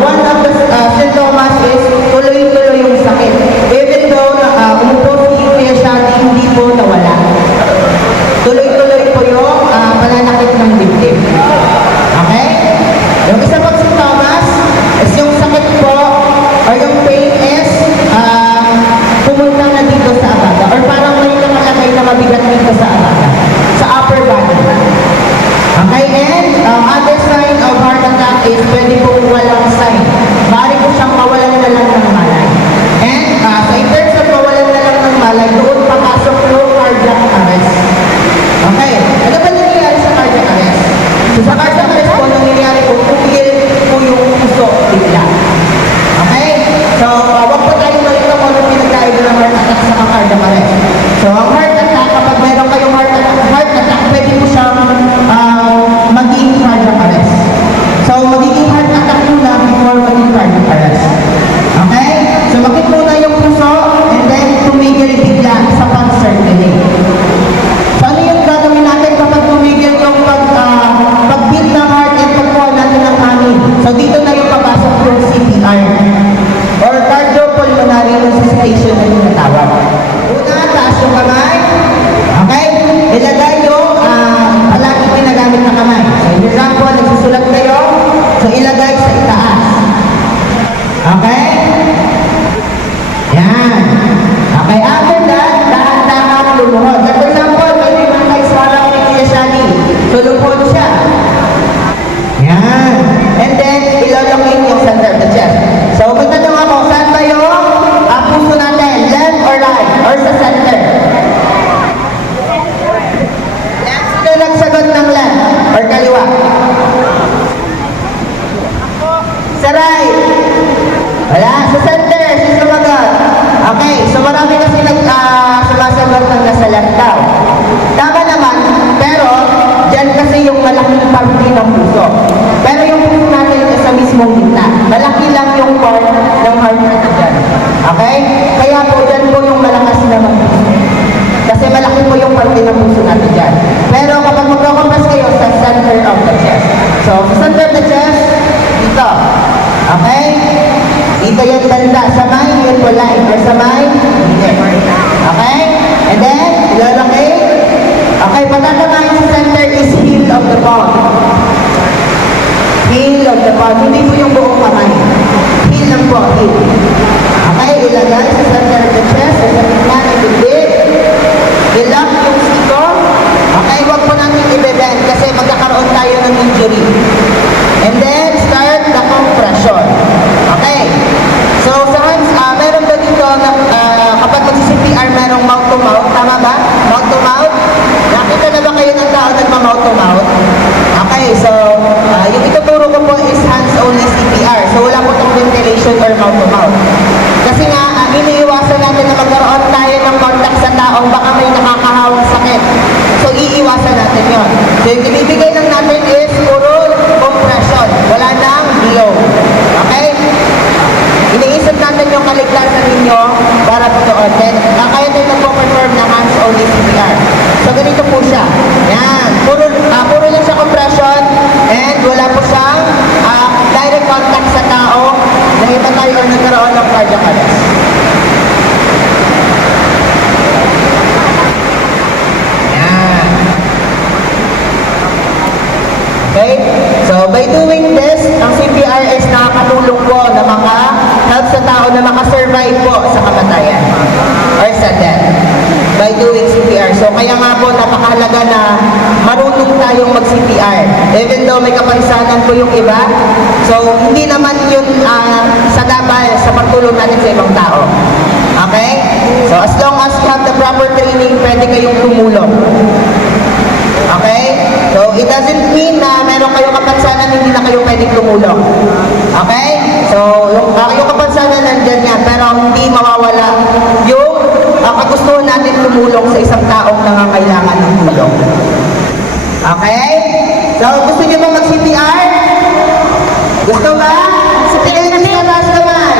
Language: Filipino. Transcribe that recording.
one of the symptoms is tuloy-tuloy yung sakit. Even though umupo si Kuya Shadi, hindi po nawala. Tuloy-tuloy po yung pananakit ng dibdib. Okay? Yung isa pang symptoms is yung sakit po or yung pain is pumunta na dito sa abaga or parang may nakalagay na mabigat dito sa abaga, sa upper body. Okay, and other sign of heart attack is pwede po walang sign. Maaari po siyang mawalan na lang ng malay. And so in terms of mawalan na lang ng malay, doon papasok yung cardiac arrest. Okay, ano ba nangyayari sa cardiac arrest? So sa cardiac arrest po, nangyayari po, pumigil po yung puso bigla. Okay, so wag po tayo malito kung ano pinagkaiba ng heart attack sa cardiac arrest. So ang heart attack, kapag meron kayong heart attack, pwede po siyang maging cardiac arrest. So, magiging heart attack muna before maging cardiac arrest. Okay? So, makit muna yung puso and then tumigil bigla sa pag-circulate. So, ano yung gagawin natin kapag tumigil yung pag-beat ng heart and pagkuha natin ng hangin? So, dito na yung papasok yung CPR or cardiopulmonary resuscitation na yung natawag. Una, taas yung kamay. Okay? Ilagay yung palagi pinagamit na kamay. So, in example, nagsusulat kayo, so ilagay sa itaas. Okay? Yan. Okay, after that, dahan-dahan lumuhod. For example, may namatay sa harap ni Kuya Shadi. So, lumuhod siya. Yan. And then, ilolocate yung center of the chest. So, magtanong ako, saan ba yung puso natin? Left or right? Or sa center? Sino nagsagot ng left or kaliwa? Sa right. Wala. Sa center. Sino sumagot? Okay. So marami kasi sumasagot ng nasa left daw. Tama naman. Pero, dyan kasi yung malaking parte ng puso. Pero yung puso natin is sa mismong gitna. Malaki lang yung part ng heart natin dyan. Okay? Kaya po, dyan po yung malakas na magpuso. Kasi malaki po yung parte ng puso natin dyan. Pero kapag magkakompress kayo sa center of the chest. So, sa center of the chest, dito. Okay? Dito yung tanda. Sa may, yun po line. Or sa may, okay? And then, ilalaki. Okay, patatamahin sa center is heel of the palm. Heel of the palm. Hindi po yung buong kamay. Heel lang po, heel. Okay, ilagay sa center of the chest. Sa gitna ng bibig. Ilak yung siko. Okay, huwag po natin i-bend kasi magkakaroon tayo ng injury. And then, start the compression. Okay. So, sa hands, meron ba dito na kapag mag-CPR, merong mouth-to-mouth. Tama ba? Mouth-to-mouth. Nakita na ba kayo ng tao nagma-mouth-to-mouth? Okay, so, yung ituturo ko po is hands-only CPR. So, wala po itong ventilation or mouth-to-mouth. Kasi nga, iniiwasan natin na magkaroon tayo ng contact sa taong baka may nakakahawang sakit. So, iiwasan natin yun. So, yung ibibigay lang natin is puro compression. Wala nang blow. Okay? Iniisip natin yung kaligtasan ninyo para po doon. Then, kaya tayo nagpo-perform na hands-only CPR. So, ganito po siya. Yan. Puro lang siya compression and wala po siyang direct contact sa tao na iba tayo ang nagkaroon ng cardiac arrest. Yan. Okay? So, by doing this, ang CPR is nakakatulong po na help sa tao na makasurvive po sa kamatayan or sa death by doing CPR. So, kaya nga po napakahalaga na marunong tayong mag-CPR. Even though may kapansanan po yung iba, so hindi naman yun sagabal sa pagtulong natin sa ibang tao. Okay? So, as long as you have the proper training, pwede kayong tumulong. Okay? So, it doesn't mean na meron kayong kapansanan, hindi na kayo pwedeng tumulong. Okay? So, yung kapansanan nandyan yan, pero hindi mawawala yung kagustuhan natin tumulong sa isang taong nangangailangan ng tulong. Okay? So, gusto nyo ba mag-CPR? Gusto ba? Sa tingin na taas naman.